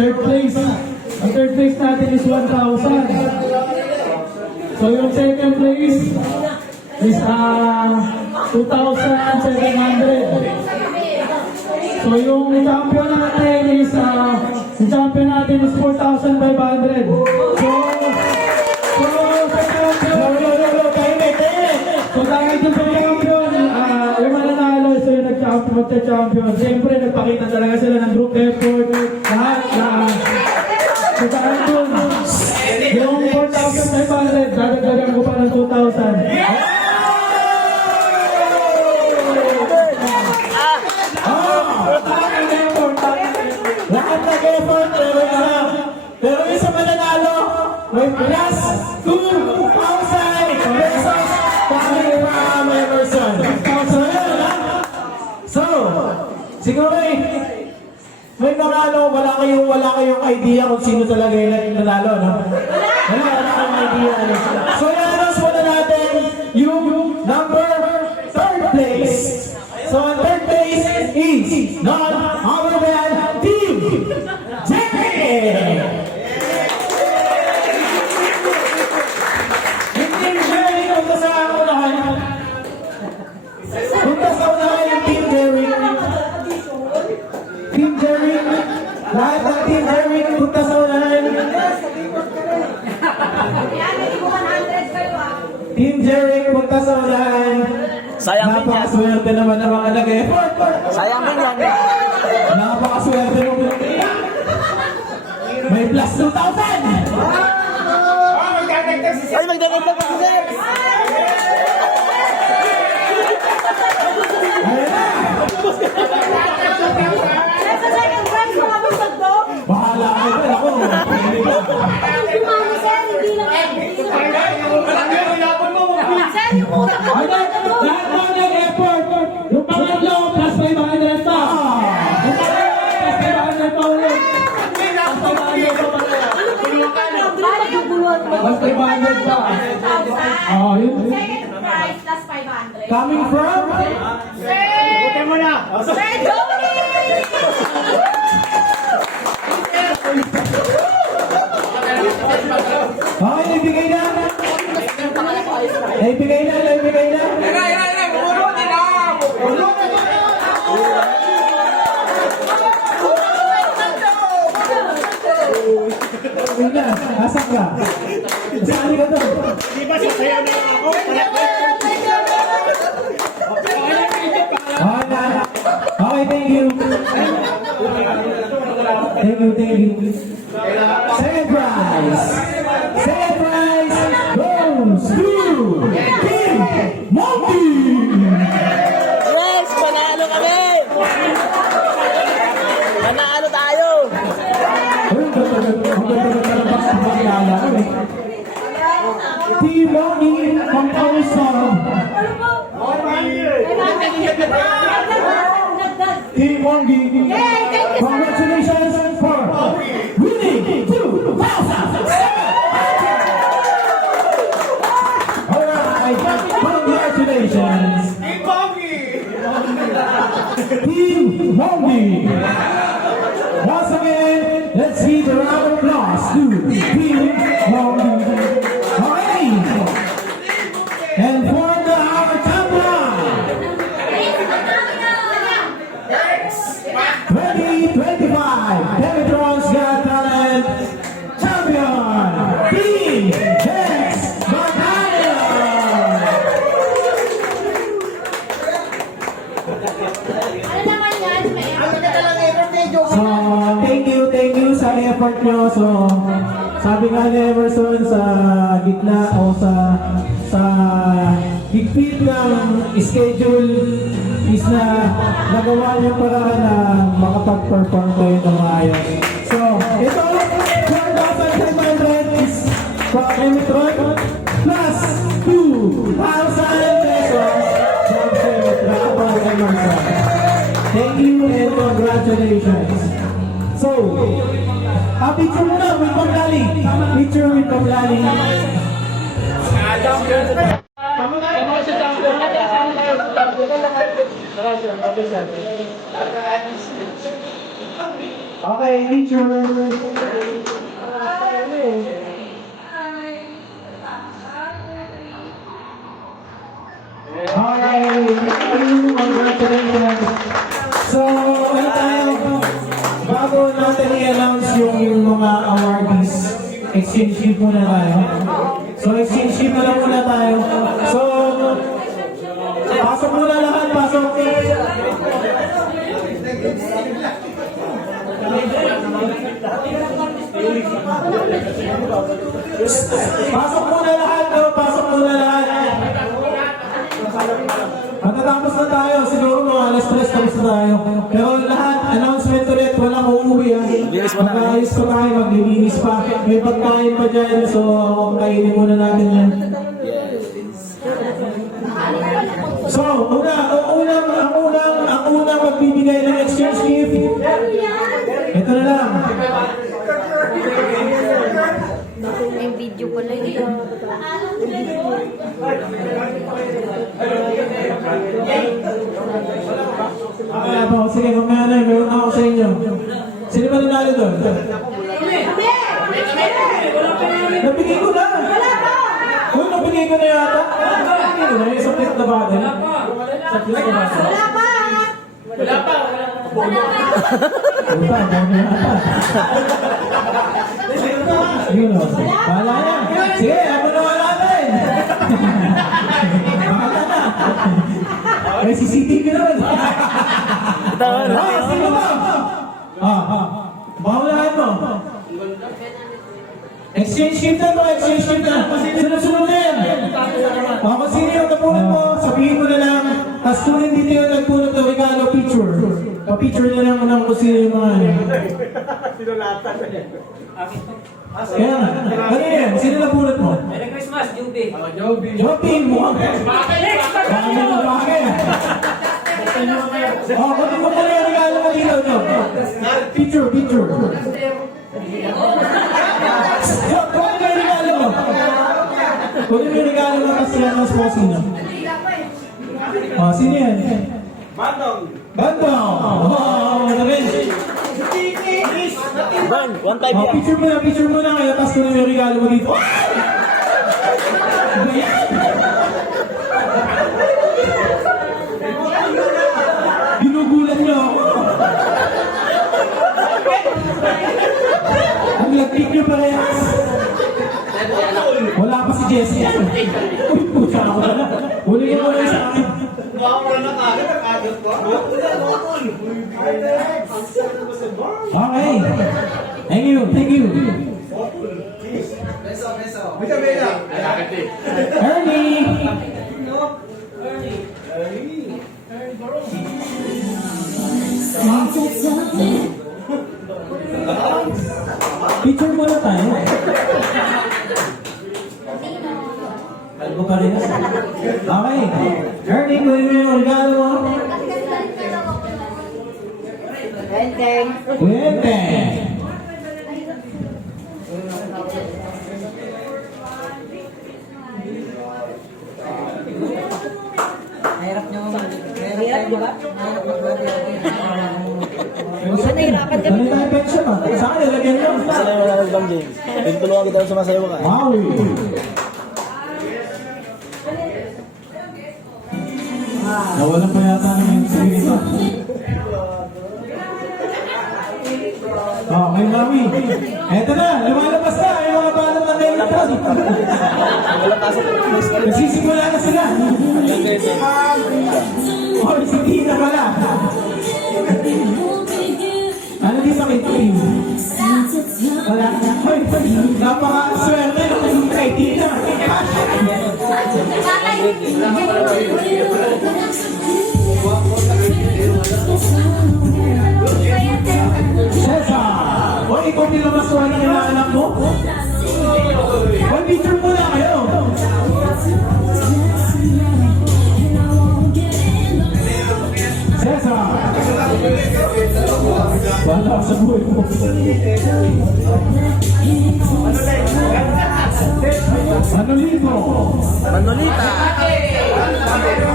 third place. Ang third place natin is 1,000. So yung second place is 2,700. So yung champion natin is 4,500. So dahil dun sa champion, yung mananalo, so yung magcha-champion, siyempre nagpakita talaga sila ng group effort, lahat. So dahil dun, yung 4,500, dadagdagan ko pa ng 2,000. Lahat nag-effort, pero isa mananalo, may plus 2,000 pesos coming from Emerson. So, siguro may mga wala kayong idea kung sino talaga yung nanalo, no? Wala kayong idea. So, i-announce muna natin yung number third place. So, ang third place is none other than Team Jerry! Yung Team Jerry, punta sa unahan. Punta sa unahan yung Team Jerry. Team Jerry. Lahat ng Team Jerry, punta sa unahan. Team Jerry, punta sa unahan. Sayang din yan. Napakaswerte naman ng mga nag-effort. Sayang din yan. Napakaswerte naman. May plus 2,000! Ay, magdagdag pa sir. Ayan na! Bahala kayo ba? Ako, Lahat mo nag-effort. Yung pangatlo, plus 500 pa. Yung pangatlo, plus 500 pa ulit. Plus 500 pa. Oh, yun. Second prize plus 500. coming from? Buti mo na. Sir Johnny! Okay, naibigay na? Naibigay na? Naibigay na? Asan ka? Saan ka doon? Di ba sasayaw na ako? Okay, thank you. Thank you. Second prize goes to Team Monkey. Yes, panalo kami. Panalo tayo. Team Monkey composed of Team Monkey. Congratulations for winning 2,000. Alright, congratulations. Team Monkey. Once again, let's give a round of applause to Team Monkey. Okay. And for our champion, 2025 Teletron's Got Talent Champion, Team Dex Battalion. So, thank you sa effort nyo. So, sabi nga ni Emerson sa gitna o sa higpit ng schedule is na nagawa niyo paraan na makapag-perform kayo ng maayos. So, ito, 4,500 is from Emitron plus 2,000 pesos from Emerson. Thank you and congratulations. So, picture muna with Pamlali. Picture with Pamlali. Okay, teacher. Okay, congratulations. So, ano tayo? Bago natin i-announce yung mga awardees, exchange gift muna tayo. So, exchange gift na lang muna tayo. So, pasok muna lahat, pasok. Pasok muna lahat, no? Pasok muna lahat. Matatapos na tayo, siguro mga alas 3 tapos na tayo. Pero lahat, announcement ulit, walang uuwi ha. Mag-aayos pa tayo, maglilinis pa. May pagkain pa dyan, so kainin muna natin yan. So, ang unang magbibigay ng exchange gift. Ito na lang. Yung video pala yun. Okay, po. Sige, mamaya na. Meron ako sa inyo. Sino ba nanalo doon? Nabigay ko na. Uy, nabigay ko na yata. Nabigay ko na. Sa plate na ba? Sa plate na ba? Wala pa. Upa, dami yata. Yun o. Bahala na. Sige, ako na wala natin. Bahala na. May CCTV naman. Sino ba? Bahulaan mo. Exchange gift na ba? Exchange gift na. Sunod-sunod na yan. Kung sino yung napunod mo, sabihin mo na lang. Tapos kung hindi tayo nagpunod ng regalo picture. Pa-picture na lang ng kung sino yung mga ano. Sinulatan na yan. Kaya nga. Ano yan? Sino napunod mo? Merry Christmas, Juby. Joby mo. Baka may mabakit. Kunin mo pala yung regalo mo dito, Job. Picture. Kunin mo yung regalo mo. Kunin mo yung regalo mo kasi yan ang sino. Sino yan? Bandong. Bang, one time yan. Picture mo na kayo, tapos kunin mo yung regalo mo dito. Ano yan? Ginugulan niyo ako. Ang lagpik niyo parehas. Wala pa si Jessie. Uy, pusa ako na. Huli niyo muna sa akin. Okay. Thank you. Ernie. Picture muna tayo. Kalbo pa rin. Okay. Ernie, kunin mo yung regalo mo. Kwente. Hirap nyo. Hirap, di ba? Hirap magbati. Saan nahirapan ka? Dali tayo pension ah. Saan nilagyan nyo? Masaya mo naman Bang James. Tinutulungan kita sa masayaw ka. Wow. Nawalan pa yata ng sige ito. May mami. Eto na, lumalabas na. Yung mga balat na may lapos. Nagsisimula na sila. Si Tina pala. Ano di sa kay Tina? Wala. Hoy, napaka-swerte ng kay Tina. Cesar! O, ikaw pinamasuhan ng mga anak mo? O, picture mo na kayo. Cesar! Wala sa buhay mo. Manolito! Manolita. Manolito!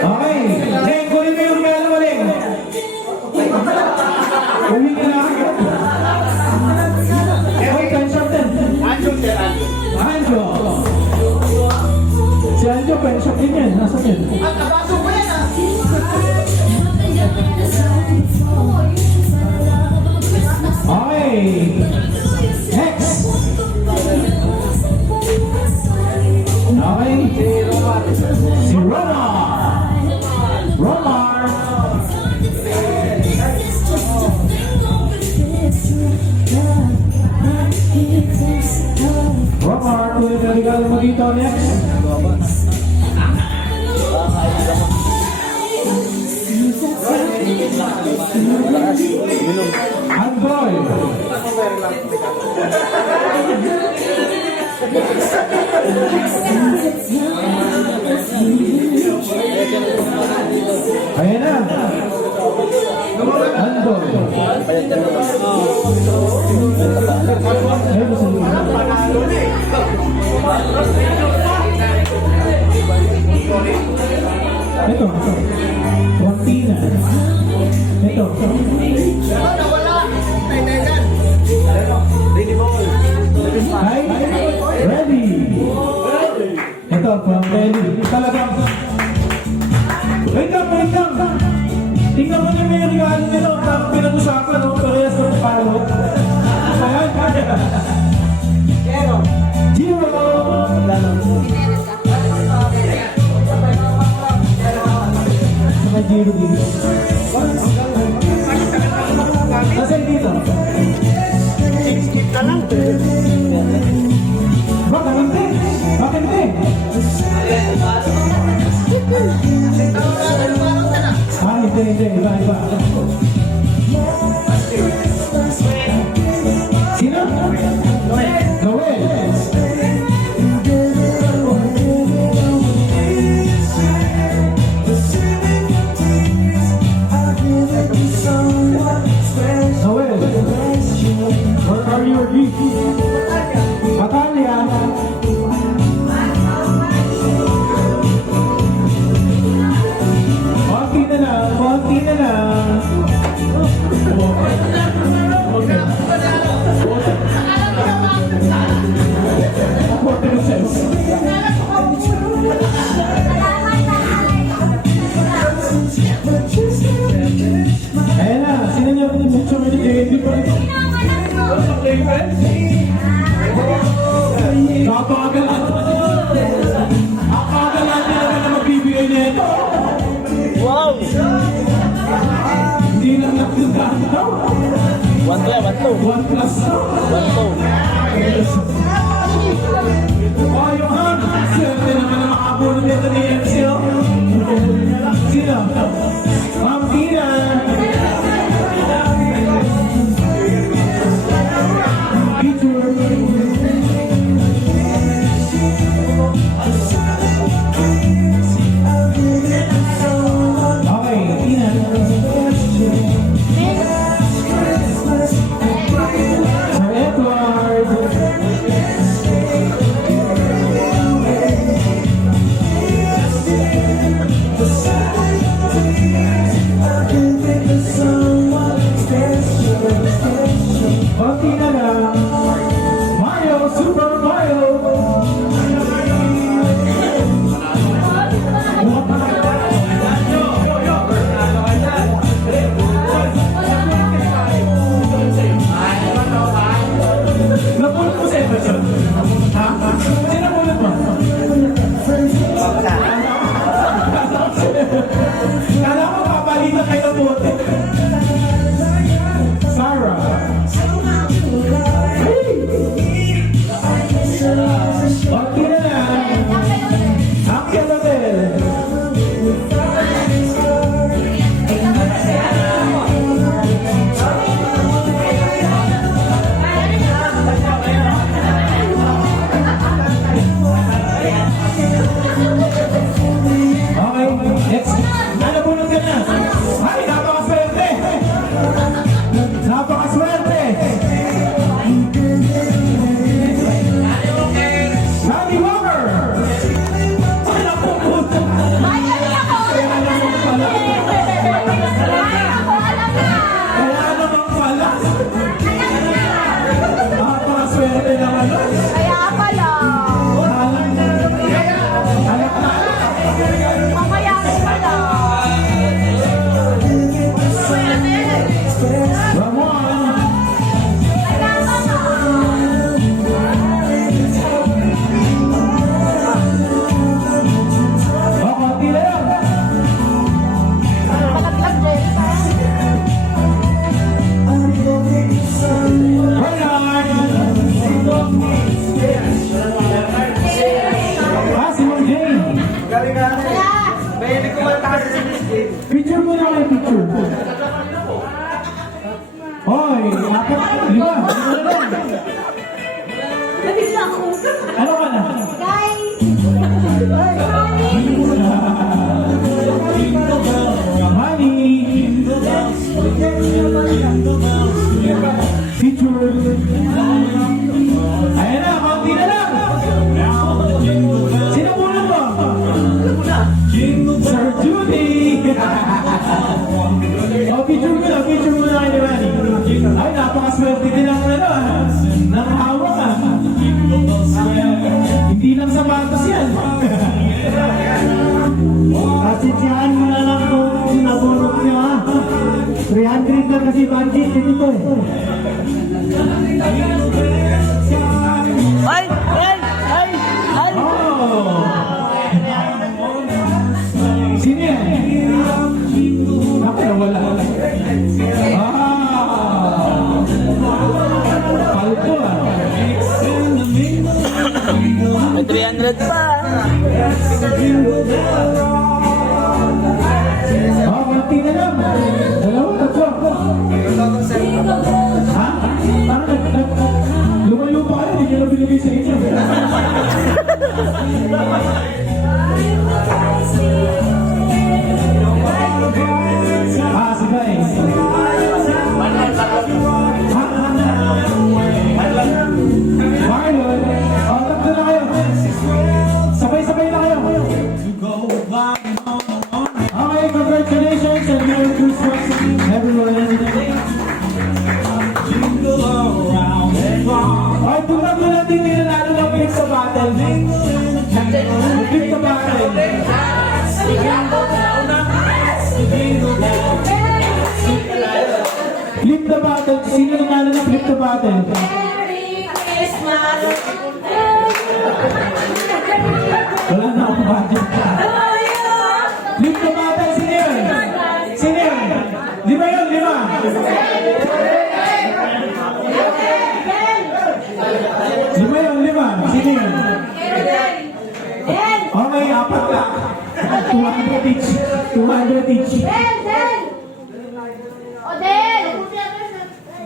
Okay. Leng, kunin mo yung regalo mo, Leng. Kunin ka na. Okay, penshop din. Anjo. Si Anjo, penshop din yan. Nasaan yun? Okay. Next. Okay. Si Romar. Romar. Romar, tuloy na regalo mo dito. Next. Android. Ayan na. Android. Ayun, sa ito. Wantina. Ito. Hi. Ready. Ito, from ready. Talagang. Wait lang. Tingnan mo na may regalo nito. Parang pinag-usapan, no? Parehas ng palo. Ayan. Zero. Saka zero dito. Nasaan dito? Bakit hindi? Bakit hindi? Hindi. Iba. Sino? Noel. Noel. Where are your gifts? Natalia. Konti na lang. Ayan na, sino niya po yung mucho med JD pa rin? Napakagalan. Akagalan niya na magbibigay na ito. Wow! Hindi lang nakita. 1 plus. Oh, yung hand. Swerte naman na makabulong nito ni Ezio. Sino? Ma'am Tina. Okay, Tina. Sir Edward. Konti na lang. Mario, Super Mario. Napulot mo sa episode? Ha? Kasi napulot mo? Kala ko papalitan kayo ng bote. Sarah. Okay na lang. Happy Hotel. Okay, next. Nabunod ka na. Ay, napakaswerte. Napakaswerte. Sandy Walker. Ay, napupunta. Oh, picture mo na kayo ni Manny. Ay, napakaswerte din ang ng hawak Hindi lang sapatos yan. Pasensyahan mo na lang kung nabunot nyo ha. 300 na kasi budget dito eh. Ay! Ay! Ay! Ay! Oh! Sino yan? Naku, nawala. Palto May 300 pa. konti na lang. Dalawa, tatlo. Ha? Lumayo pa kayo, hindi nyo na binigay sa inyo. Sige. Marlon, tatlo na kayo. Sabay-sabay na kayo. Okay, congratulations and Merry Christmas, everyone. Okay, tulad mo natin nilalalo ng Flip the Battle. Flip the Battle. Flip the Battle. Sino nanalo ng Flip the Battle? Wala na akong budget. Flip the Battle. Sino yun? Sino yun? Lima yun, lima. Lima yun, lima. Sino yun? Okay, apat ka. 200 each. 200 each.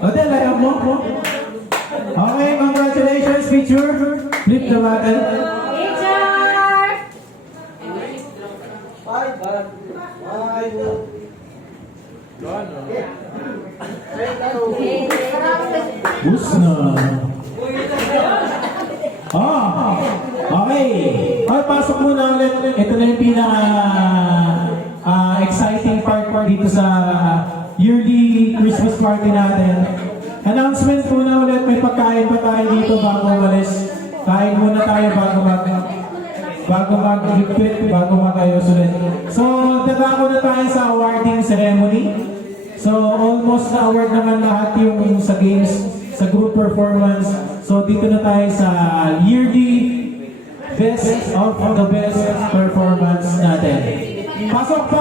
Odel, ayaw mo? Okay, congratulations, picture. Flip the Battle. Bus na. Okay. Okay, pasok muna ulit. Ito na yung pinaka exciting part dito sa yearly Christmas party natin. Announcement muna ulit. May pagkain pa tayo dito bago umalis. Kain muna tayo bago mag-repeat, bago mag-ayos ulit. So, dadako na tayo sa awarding ceremony. So, almost na-award naman lahat yung sa games, sa group performance. So, dito na tayo sa yearly best of the best performance natin. Pasok!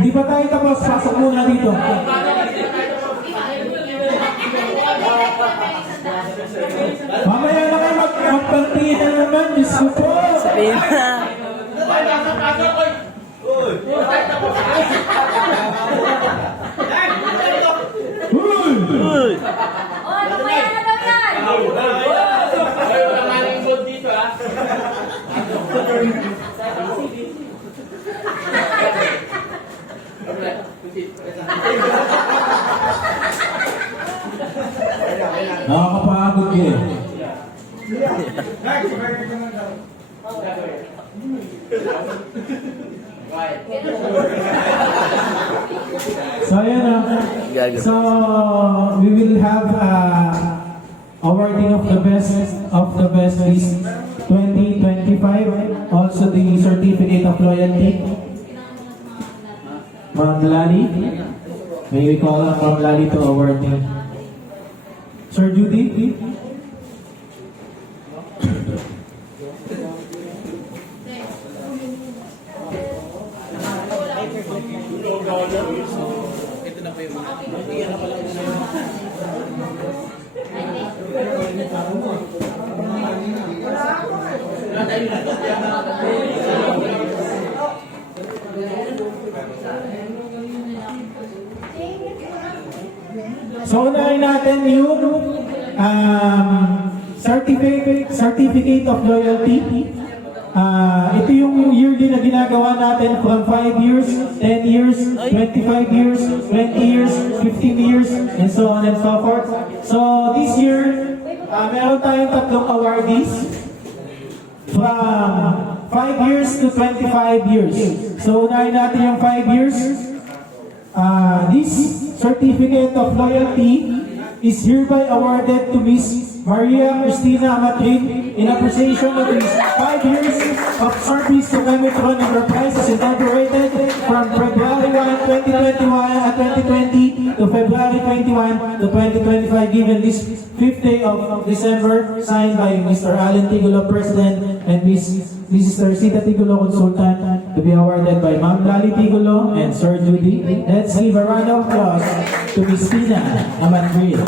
Hindi pa tayo tapos. Pasok muna dito. Mamaya na kayo magpagpagtihin na naman. Diyos ko po. Sabihin na. Uy! Nakakapagod eh. So ayan na. So we will have awarding of the best is 2025. Also the certificate of loyalty. Ma'am Lali. May we call on Ma'am Lali to award me. Sir Judy. So unahin natin yung certificate of loyalty. Ito yung yearly na ginagawa natin from 5 years, 10 years, 25 years, 20 years, 15 years, and so on and so forth. So this year, meron tayong tatlong awardees from 5 years to 25 years. So, unahin natin yung 5 years. This certificate of loyalty is hereby awarded to Miss Maria Cristina Amatrin in appreciation of his 5 years of service to Cometron Enterprises inaugurated from February 1, 2020 to February 21 to 2025, given this 5th day of December, signed by Mr. Alan Tigulo, President, and Mrs. Teresita Tigulo, Consultant, to be awarded by Ma'am Lali Tigulo and Sir Judy. Let's give a round of applause to Miss Tina Amatrin.